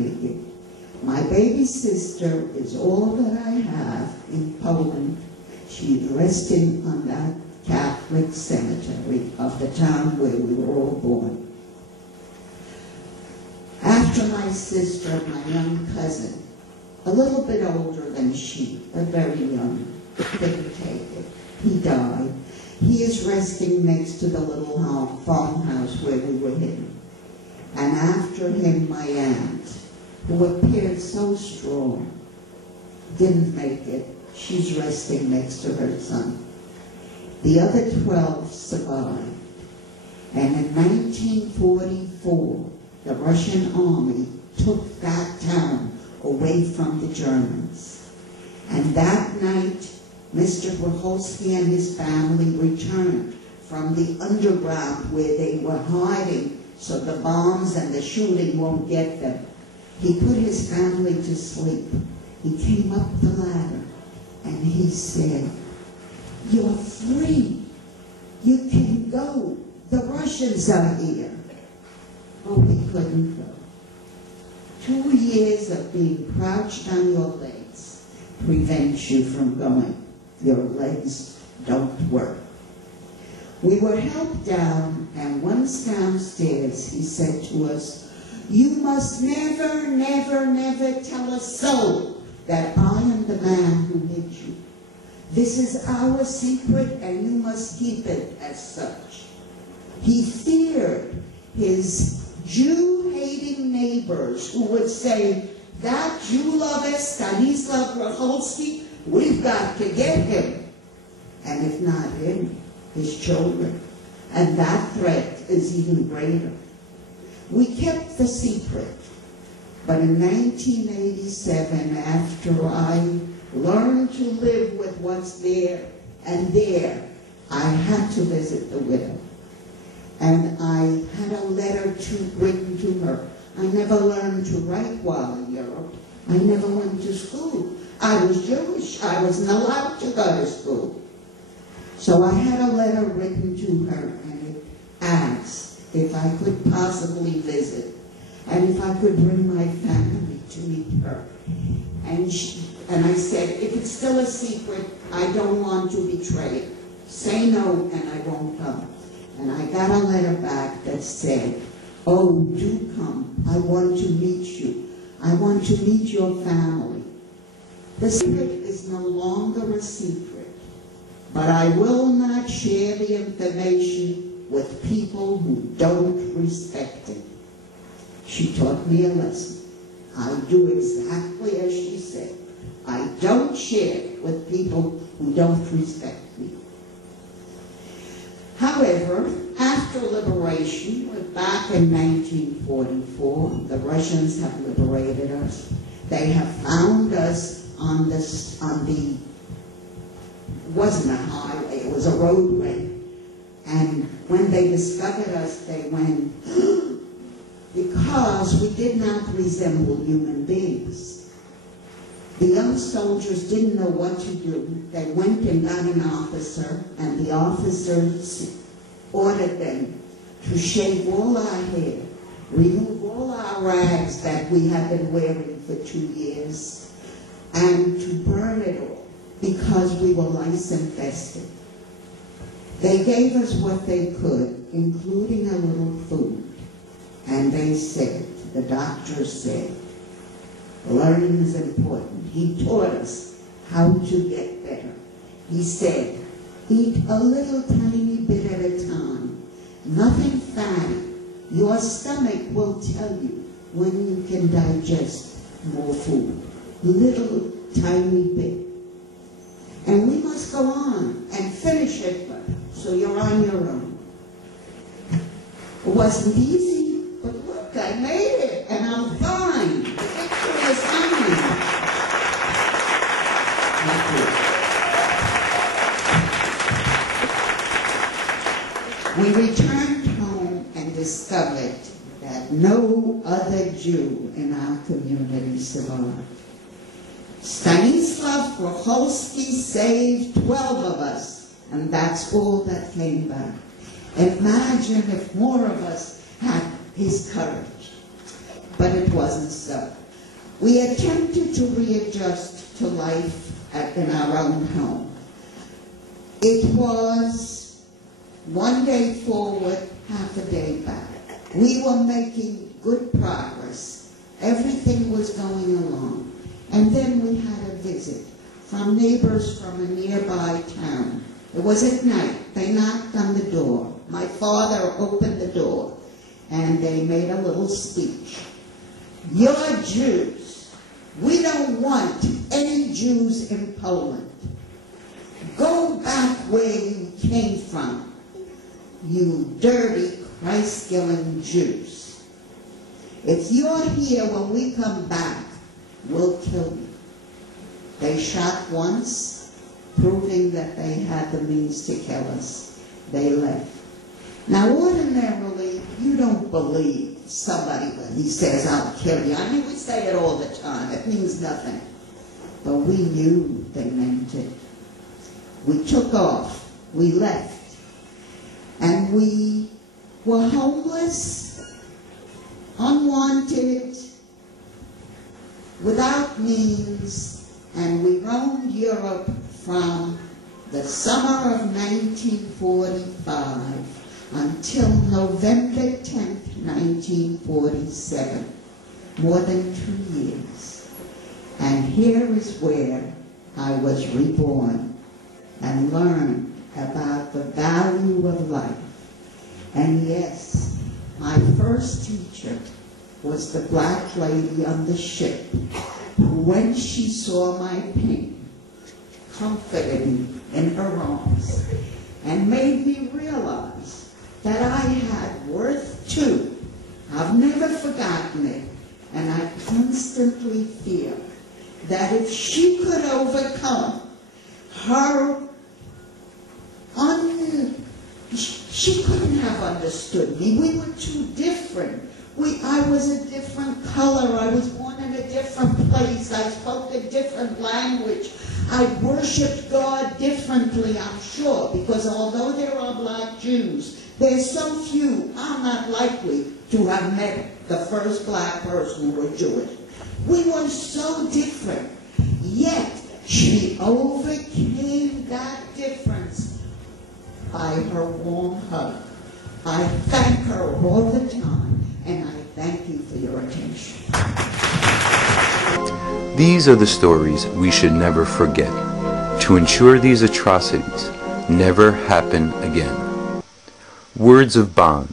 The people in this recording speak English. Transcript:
My baby sister is all that I have in Poland. She is resting on that Catholic cemetery of the town where we were all born. After my sister, my young cousin, a little bit older than she, but very young, couldn't take it. He died. He is resting next to the little farmhouse where we were hidden. And after him, my aunt, who appeared so strong, didn't make it. She's resting next to her son. The other 12 survived. And in 1944, the Russian army took that town away from the Germans. And that night, Mr. Grocholski and his family returned from the underground where they were hiding so the bombs and the shooting won't get them. He put his family to sleep. He came up the ladder and he said, "You're free. You can go. The Russians are here." Oh, he couldn't go. 2 years of being crouched on your legs prevents you from going. Your legs don't work. We were helped down, and once downstairs, he said to us, "You must never, never, never tell a soul that I am the man who hit you. This is our secret, and you must keep it as such." He feared his Jew-hating neighbors who would say, "That Jew lover, Stanislav Grocholski, we've got to get him." And if not him, his children. And that threat is even greater. We kept the secret. But in 1987, after I learned to live with what's there and there, I had to visit the widow. And I had a letter written to her. I never learned to write while in Europe. I never went to school. I was Jewish. I wasn't allowed to go to school. So I had a letter written to her, and it asked if I could possibly visit, and if I could bring my family to meet her. And I said, if it's still a secret, I don't want to betray it. Say no, and I won't come. And I got a letter back that said, "Oh, do come. I want to meet you. I want to meet your family." The secret is no longer a secret, but I will not share the information with people who don't respect it. She taught me a lesson. I do exactly as she said. I don't share it with people who don't respect me. However, after liberation, back in 1944, the Russians have liberated us. They have found us on the, wasn't a highway, it was a roadway. And when they discovered us, they went, because we did not resemble human beings. The young soldiers didn't know what to do. They went and got an officer, and the officer ordered them to shave all our hair, remove all our rags that we had been wearing for 2 years, and to burn it all, because we were lice-infested. They gave us what they could, including a little food. And they said, the doctor said, learning is important. He taught us how to get better. He said, eat a little tiny bit at a time, nothing fatty. Your stomach will tell you when you can digest more food. Little tiny bit. And we must go on and finish it, so you're on your own. It wasn't easy, but look, I made it, and I'm fine. The picture is mine. We returned home and discovered that no other Jew in our community survived. Stanislav Grocholski saved 12 of us, and that's all that came back. Imagine if more of us had his courage. but it wasn't so. We attempted to readjust to life in our own home. It was one day forward, half a day back. We were making good progress. Everything was going along. And then we had a visit from neighbors from a nearby town. It was at night. They knocked on the door. My father opened the door, and they made a little speech. "You're Jews. We don't want any Jews in Poland. Go back where you came from, you dirty, Christ-killing Jews. If you're here when we come back, we'll kill you." They shot once, proving that they had the means to kill us. They left. Now, ordinarily, you don't believe somebody when he says, "I'll kill you." I mean, we say it all the time. It means nothing. But we knew they meant it. We took off. We left. And we were homeless, unwanted, without means, and we roamed Europe from the summer of 1945 until November 10th, 1947, more than 2 years. And here is where I was reborn and learned about the value of life. And yes, my first teacher was the black lady on the ship, who, when she saw my pain, comforted me in her arms and made me realize that I had worth too. I've never forgotten it, and I constantly feel that if she could overcome her she couldn't have understood me. We were too different. I was a different color. I was born in a different place. I spoke a different language. I worshiped God differently, I'm sure, because although there are black Jews, there's so few. I'm not likely to have met the first black person who was Jewish. We were so different, yet she overcame that difference by her warm hug. I thank her all the time, and I thank you for your attention. These are the stories we should never forget, to ensure these atrocities never happen again. Words of bond.